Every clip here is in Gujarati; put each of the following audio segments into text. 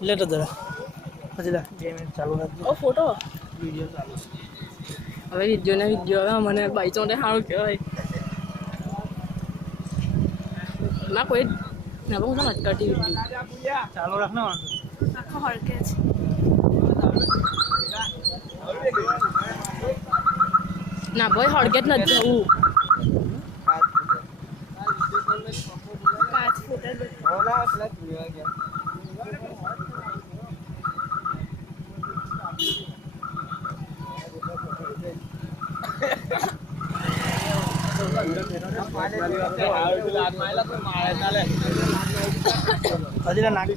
લેટો જરા પછી લે 2 મિનિટ ચાલુ રાખજો ઓ ફોટો વિડિયો ચાલુ હવે વિડિયો મને બાઈ ચોંટે સારું કહેવાય ના કોઈ ના બહુ મત કરતી વિડિયો ચાલુ રાખ ને વાંધો આખો હળકે છે ના ભાઈ હળકે જ નથી જવું કાચ ફૂટે ઓલા ફ્લેટ જોયા ગયા હજી નાક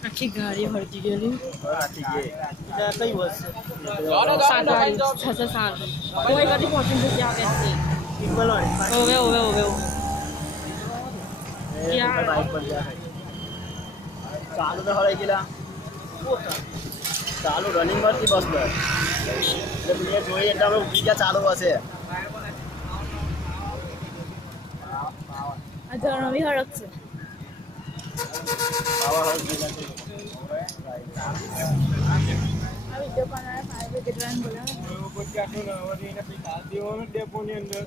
આખી ગાડી હળતી ગયેલી કઈ બસ સાત કોઈ કદી પહોંચી જશે આવે છે ઇક્વલ ઓવે ચાલુ તો હળાઈ ગયેલા ચાલુ રનિંગ કરતી બસ એટલે મેં જોઈએ એટલે આપણે ઉઠી ગયા ચાલુ હશે આ જણવી હળક છે આવા હળગી ગયા આ વિડિયો બનાવે ફાઈવ કેટલાને બોલાવે ડેપોની અંદર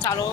ચાલો